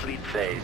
sleep phase.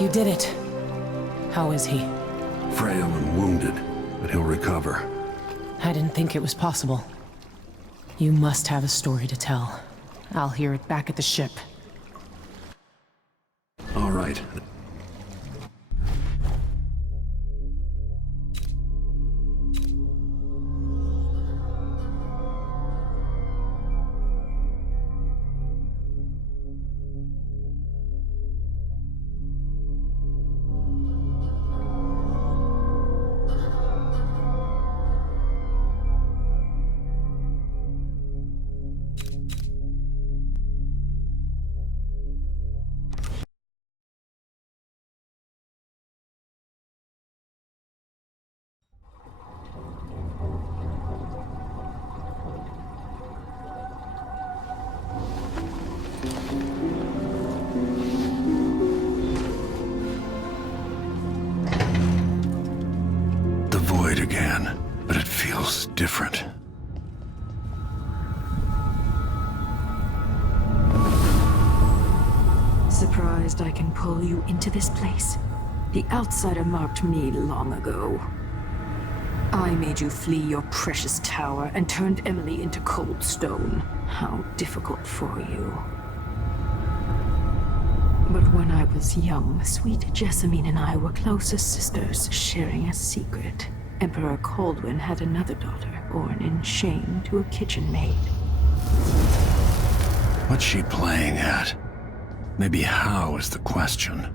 You did it. How is he? Frail and wounded, but he'll recover. I didn't think it was possible. You must have a story to tell. I'll hear it back at the ship. All right. Again, but it feels different. Surprised I can pull you into this place? The outsider marked me long ago. I made you flee your precious tower and turned Emily into cold stone. How difficult for you. But when I was young, sweet Jessamine and I were close as sisters, sharing a secret. Emperor Kaldwin had another daughter, born in shame to a kitchen maid. What's she playing at? Maybe how is the question.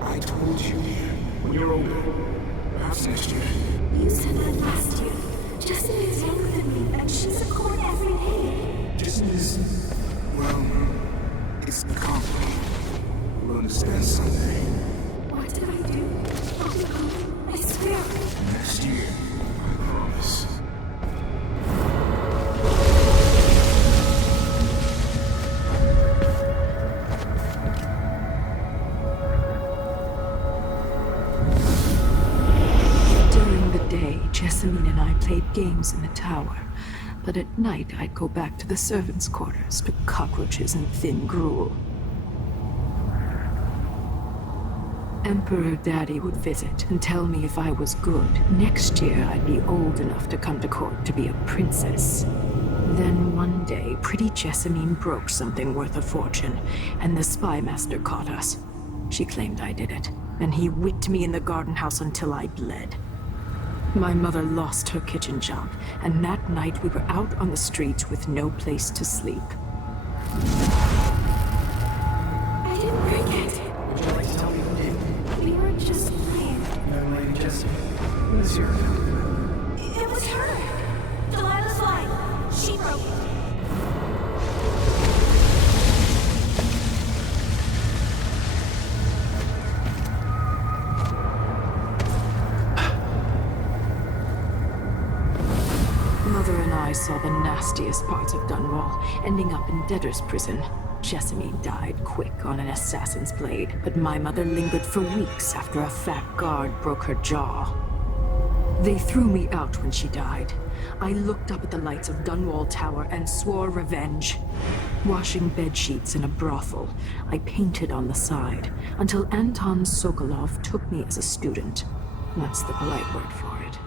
I told you, when you're older, perhaps next year. You said that last year. Jessica's younger than me, and she's a court every day. Disney is, well, it's complicated. We'll understand someday. What did I do? Oh, I swear. Next year, I promise. During the day, Jessamine and I played games in the tower. But at night, I'd go back to the servants' quarters to cockroaches and thin gruel. Emperor Daddy would visit and tell me if I was good. Next year, I'd be old enough to come to court to be a princess. Then one day, pretty Jessamine broke something worth a fortune, and the spy master caught us. She claimed I did it, and he whipped me in the garden house until I bled. My mother lost her kitchen job, and that night we were out on the streets with no place to sleep. I didn't bring it. Would you like to tell me who did? We were just playing. Young Lady Jessie. Who is your It was her. Delilah's line. She broke it. Mother and I saw the nastiest parts of Dunwall, ending up in debtor's prison. Jessamine died quick on an assassin's blade, but my mother lingered for weeks after a fat guard broke her jaw. They threw me out when she died, I looked up at the lights of Dunwall Tower and swore revenge. Washing bedsheets in a brothel, I painted on the side, until Anton Sokolov took me as a student. That's the polite word for it.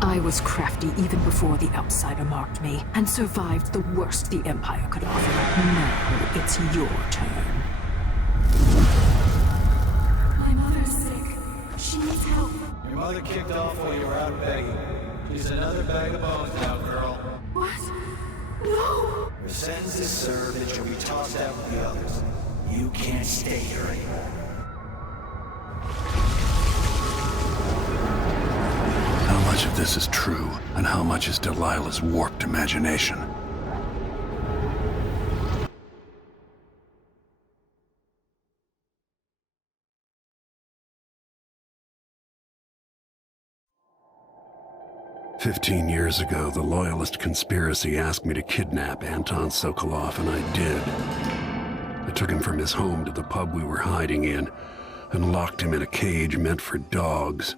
I was crafty even before the outsider marked me, and survived the worst the Empire could offer. Now it's your turn. My mother's sick. She needs help. Your mother kicked off while you were out begging. She's another bag of bones now, girl. What? No! Your sentence is served and she'll be tossed out with the others. You can't stay here anymore. How much of this is true, and how much is Delilah's warped imagination? "15 years ago, the Loyalist conspiracy asked me to kidnap Anton Sokolov, and I did. I took him from his home to the pub we were hiding in, and locked him in a cage meant for dogs.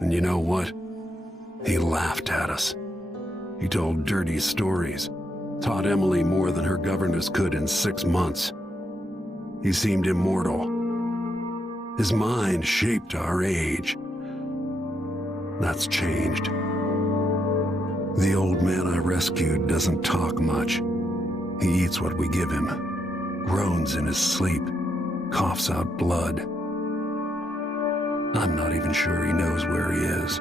And you know what? He laughed at us. He told dirty stories, taught Emily more than her governess could in 6 months. He seemed immortal. His mind shaped our age. That's changed. The old man I rescued doesn't talk much. He eats what we give him, groans in his sleep, coughs out blood. I'm not even sure he knows where he is."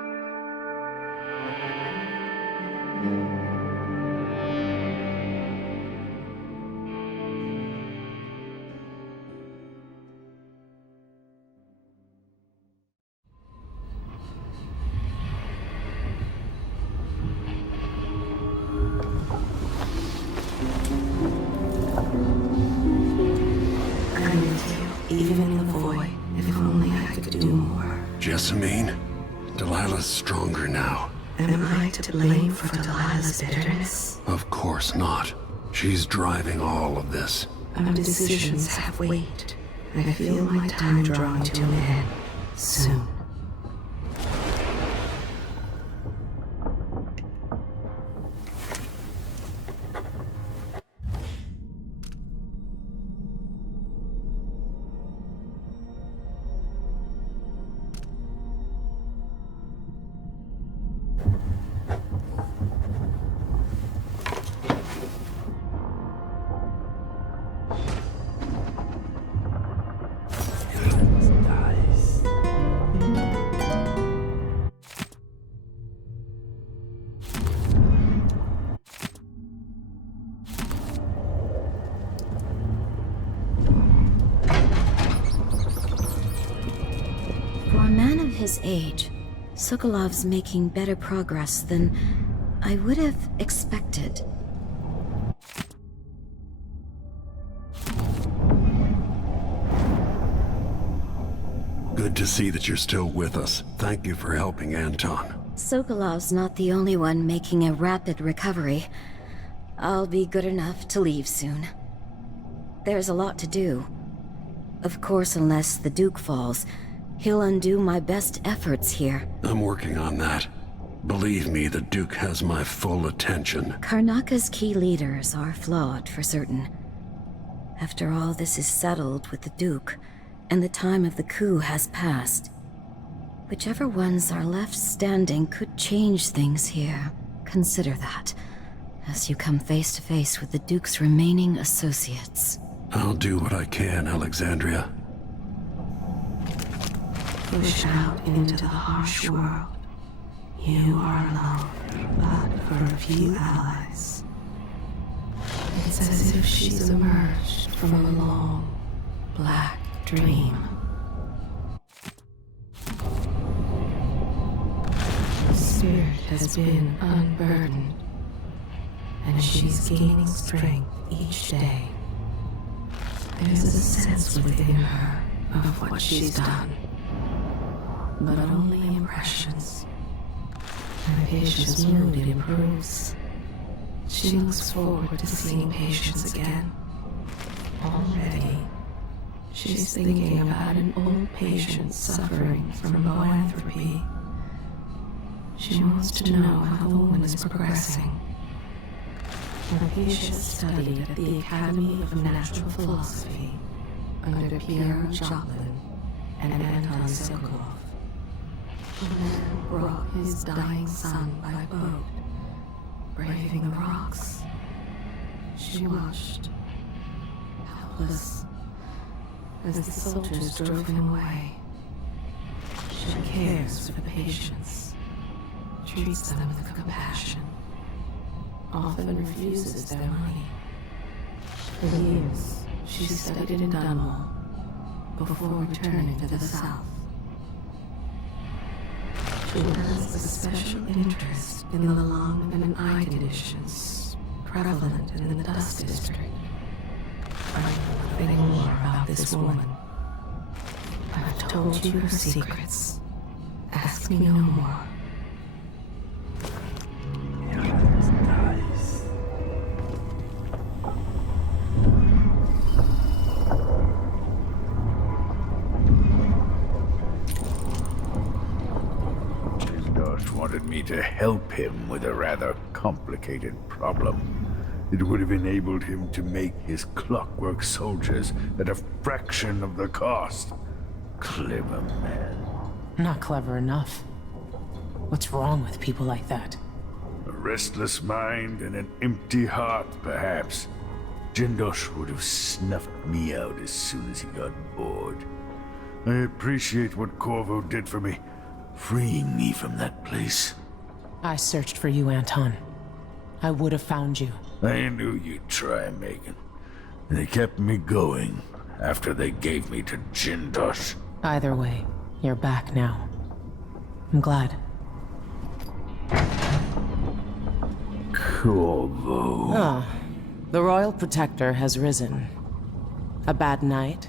I'm with you, even in the void. If only I could do more. Jessamine, Delilah's stronger now. Am I to blame for Delilah's bitterness? Of course not. She's driving all of this. Our decisions have weight. I feel my time drawing to an end. Soon. For a man of his age, Sokolov's making better progress than I would have expected. Good to see that you're still with us. Thank you for helping Anton. Sokolov's not the only one making a rapid recovery. I'll be good enough to leave soon. There's a lot to do. Of course, unless the Duke falls, he'll undo my best efforts here. I'm working on that. Believe me, the Duke has my full attention. Karnaka's key leaders are flawed, for certain. After all this is settled with the Duke, and the time of the coup has passed, whichever ones are left standing could change things here. Consider that, as you come face to face with the Duke's remaining associates. I'll do what I can, Alexandria. Pushed out into the harsh world. You are alone, but for a few allies. It's as if she's emerged from a long, black dream. The spirit has been unburdened, and she's gaining strength each day. There's a sense within her of what she's done, but only impressions. Her patient's mood improves. She looks forward to seeing patients again. Already, she's thinking about an old patient suffering from boanthropy. She wants to know how the woman is progressing. Hypatia studied at the Academy of Natural Philosophy under Pierre Joplin and Anton Sokolov. The man brought his dying son by boat, braving the rocks. She watched, helpless, as the soldiers drove him away. She cares for the patients, treats them with compassion, often refuses their money. For years, she studied in Dunwall before returning to the south. She has a special interest in the lung and eye conditions prevalent in the Dust District. I know nothing more about this woman. I've told you her secrets. Ask me no more. Wanted me to help him with a rather complicated problem. It would have enabled him to make his clockwork soldiers at a fraction of the cost. Clever man. Not clever enough. What's wrong with people like that? A restless mind and an empty heart, perhaps. Jindosh would have snuffed me out as soon as he got bored. I appreciate what Corvo did for me, freeing me from that place. I searched for you, Anton. I would have found you. I knew you'd try, Megan. They kept me going after they gave me to Jindosh. Either way, you're back now. I'm glad. Corvo. Ah, the Royal Protector has risen. A bad night?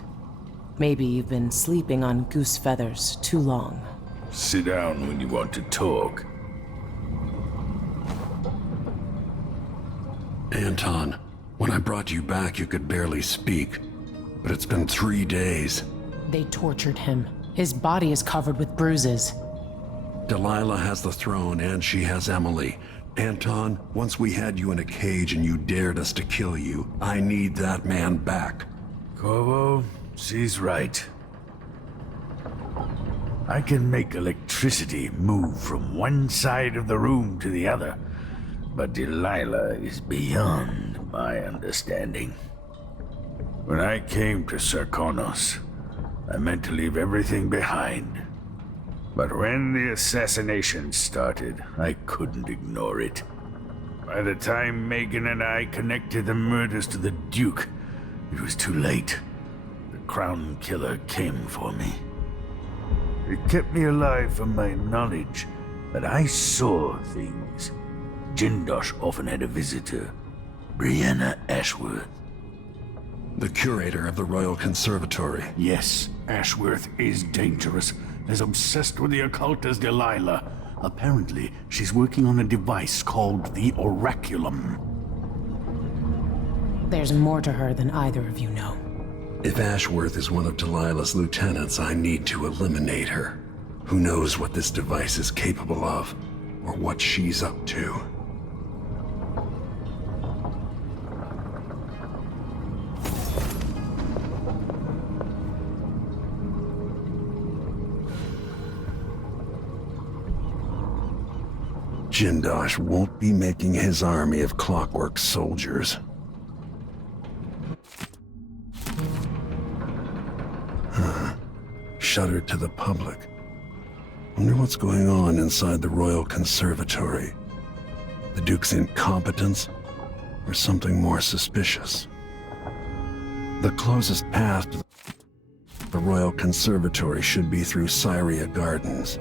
Maybe you've been sleeping on goose feathers too long. Sit down when you want to talk. Anton, when I brought you back, you could barely speak. But it's been 3 days. They tortured him. His body is covered with bruises. Delilah has the throne, and she has Emily. Anton, once we had you in a cage and you dared us to kill you, I need that man back. Corvo, she's right. I can make electricity move from one side of the room to the other, but Delilah is beyond my understanding. When I came to Sarkonos, I meant to leave everything behind. But when the assassination started, I couldn't ignore it. By the time Megan and I connected the murders to the Duke, it was too late. The Crown Killer came for me. It kept me alive from my knowledge that I saw things. Jindosh often had a visitor, Brianna Ashworth. The curator of the Royal Conservatory. Yes, Ashworth is dangerous, as obsessed with the occult as Delilah. Apparently, she's working on a device called the Oraculum. There's more to her than either of you know. If Ashworth is one of Delilah's lieutenants, I need to eliminate her. Who knows what this device is capable of, or what she's up to. Jindosh won't be making his army of clockwork soldiers. Shuttered to the public. Wonder what's going on inside the Royal Conservatory. The Duke's incompetence, or something more suspicious? The closest path to the Royal Conservatory should be through Syria Gardens.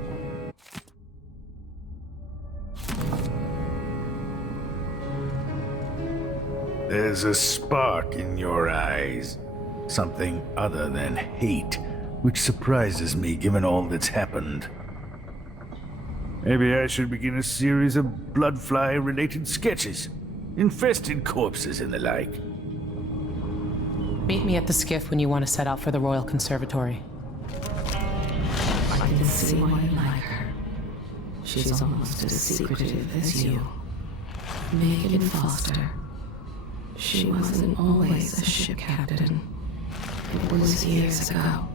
There's a spark in your eyes. Something other than hate, which surprises me given all that's happened. Maybe I should begin a series of bloodfly-related sketches. Infested corpses and the like. Meet me at the skiff when you want to set out for the Royal Conservatory. I can see why you like her. She's almost as secretive as you. Megan Foster. She wasn't always a ship captain. It was years ago.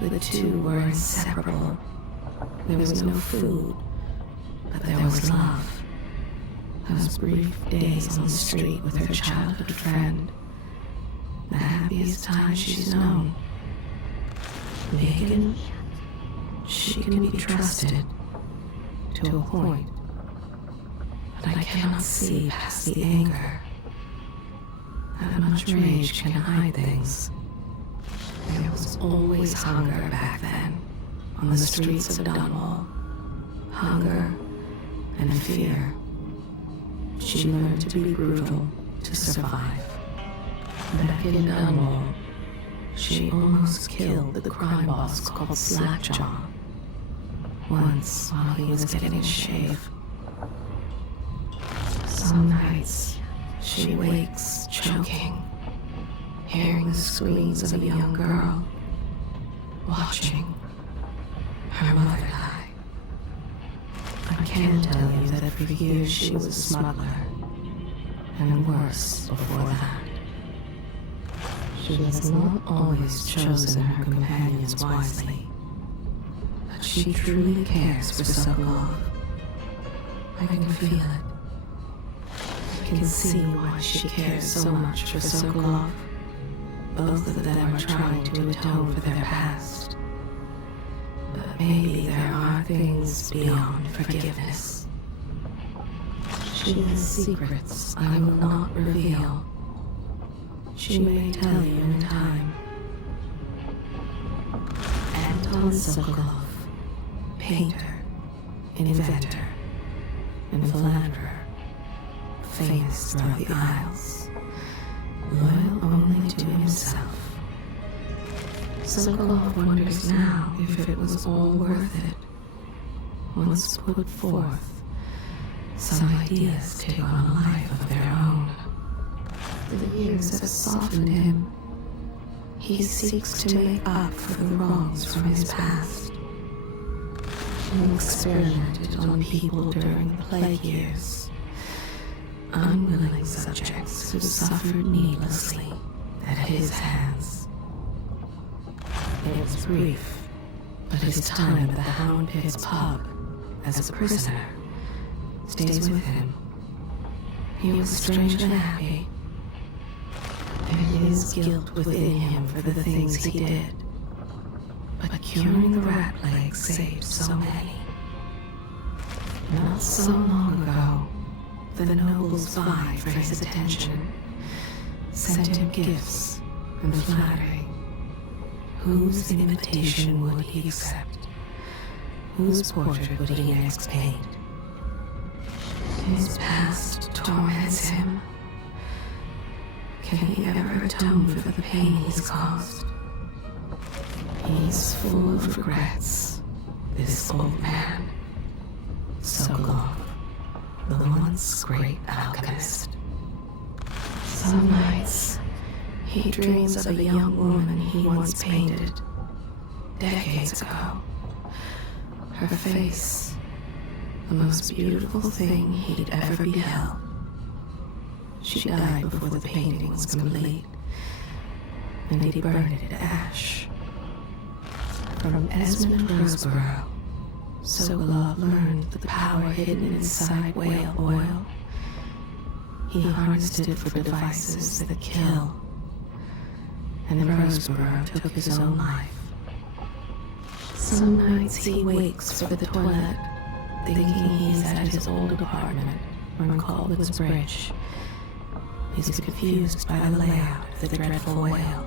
The two were inseparable. There was no food, but there was love. Those brief days on the street with her childhood friend. The happiest time she's known. Megan, she can be trusted to a point, but I cannot see past the anger. That much rage can hide things. There was always hunger back then, on the streets of Dunwall. Hunger and fear. She learned to be brutal to survive. Back in Dunwall, she almost killed the crime boss called Slackjaw. Once, while he was getting a shave. Some nights, she wakes choking, hearing the screams of a young girl, watching her mother die. I can tell you that for years she was a smuggler, and worse before that. She has not always chosen her companions wisely, but she truly cares for Sokolov. I can feel it. I can see why she cares so much for Sokolov. Both of them are trying to atone for their past. But maybe there are things beyond forgiveness. She has secrets I will not reveal. She may tell you in time. Anton Sokolov, painter, inventor, and philanderer, famous throughout the Isles, loyal only to himself. Sokolov wonders now if it was all worth it. Once put forth, some ideas take on a life of their own. The years have softened him. He seeks to make up for the wrongs from his past. He experimented on people during the plague years. Unwilling subjects who suffered needlessly at his hands. It was brief, but his time at the Hound Pit's pub as a prisoner stays with him. He was strangely happy. There is guilt within him for the things he did, but curing the rat plague saved so many. Not so long ago, the nobles vied for his attention, sent him gifts and flattery. Whose invitation would he accept? Whose portrait would he next paint? His past torments him. Can he ever atone for the pain he's caused? He's full of regrets, this old man. Sokolov, the once great alchemist. Some nights, he dreams of a young woman he once painted, decades ago. Her face, the most beautiful thing he'd ever beheld. She died before the painting was complete, and he burned it to ash. From Esmond Roseborough, Sokolov learned the power hidden inside whale oil. He harnessed it for devices that kill, and Roseborough took his own life. Some nights he wakes for the toilet, thinking he's at his old apartment on Caldwell's Bridge. He's confused by the layout of the dreadful whale.